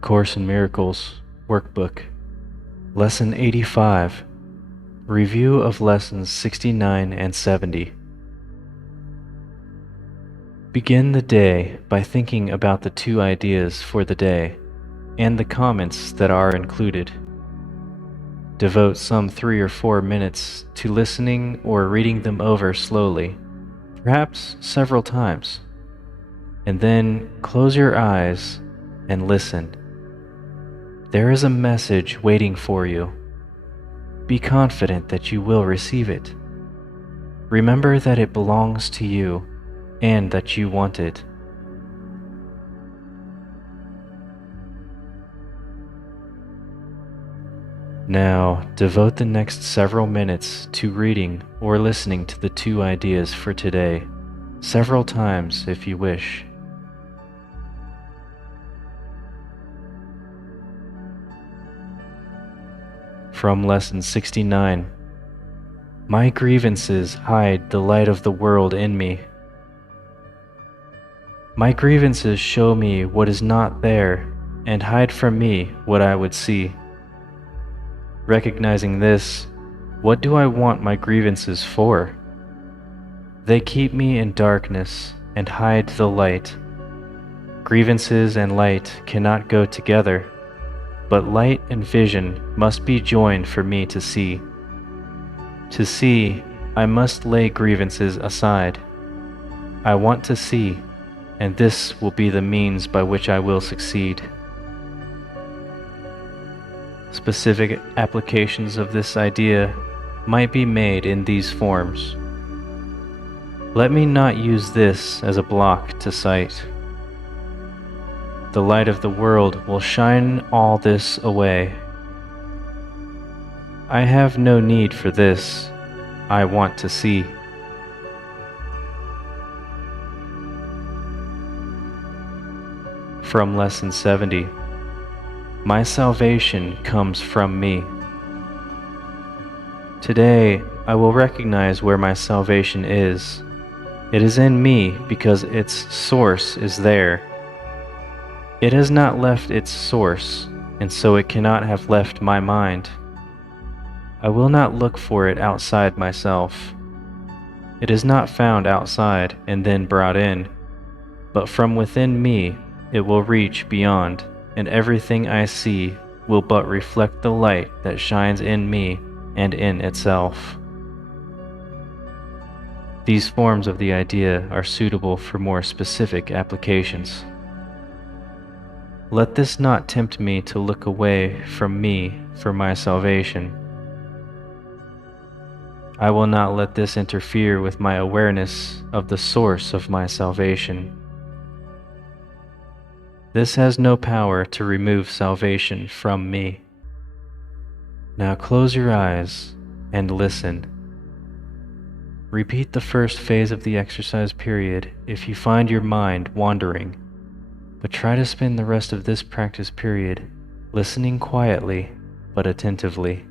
Course in Miracles, Workbook, Lesson 85, Review of Lessons 69 and 70. Begin the day by thinking about the two ideas for the day and the comments that are included. Devote some 3 or 4 minutes to listening or reading them over slowly, perhaps several times, and then close your eyes and listen. There is a message waiting for you. Be confident that you will receive it. Remember that it belongs to you and that you want it. Now, devote the next several minutes to reading or listening to the two ideas for today, several times if you wish. From Lesson 69. My grievances hide the light of the world in me. My grievances show me what is not there and hide from me what I would see. Recognizing this, what do I want my grievances for? They keep me in darkness and hide the light. Grievances and light cannot go together, but light and vision must be joined for me to see. To see, I must lay grievances aside. I want to see, and this will be the means by which I will succeed. Specific applications of this idea might be made in these forms. Let me not use this as a block to sight. The light of the world will shine all this away. I have no need for this. I want to see. From Lesson 70. My salvation comes from me. Today, I will recognize where my salvation is. It is in me because its source is there. It has not left its source, and so it cannot have left my mind. I will not look for it outside myself. It is not found outside and then brought in, but from within me it will reach beyond, and everything I see will but reflect the light that shines in me and in itself. These forms of the idea are suitable for more specific applications. Let this not tempt me to look away from me for my salvation. I will not let this interfere with my awareness of the source of my salvation. This has no power to remove salvation from me. Now close your eyes and listen. Repeat the first phase of the exercise period if you find your mind wandering, but try to spend the rest of this practice period listening quietly but attentively.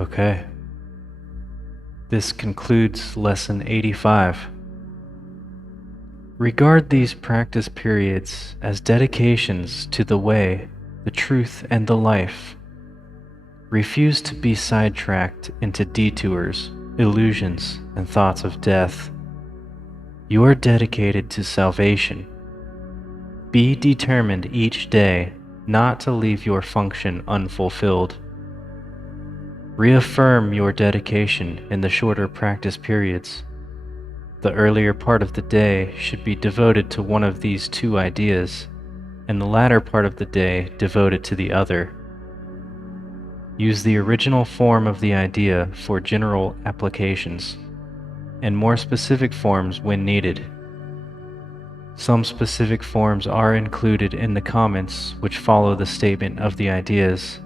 Okay. This concludes Lesson 85. Regard these practice periods as dedications to the way, the truth, and the life. Refuse to be sidetracked into detours, illusions, and thoughts of death. You are dedicated to salvation. Be determined each day not to leave your function unfulfilled. Reaffirm your dedication in the shorter practice periods. The earlier part of the day should be devoted to one of these two ideas, and the latter part of the day devoted to the other. Use the original form of the idea for general applications, and more specific forms when needed. Some specific forms are included in the comments which follow the statement of the ideas.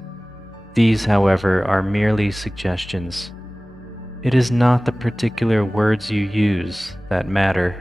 These, however, are merely suggestions. It is not the particular words you use that matter.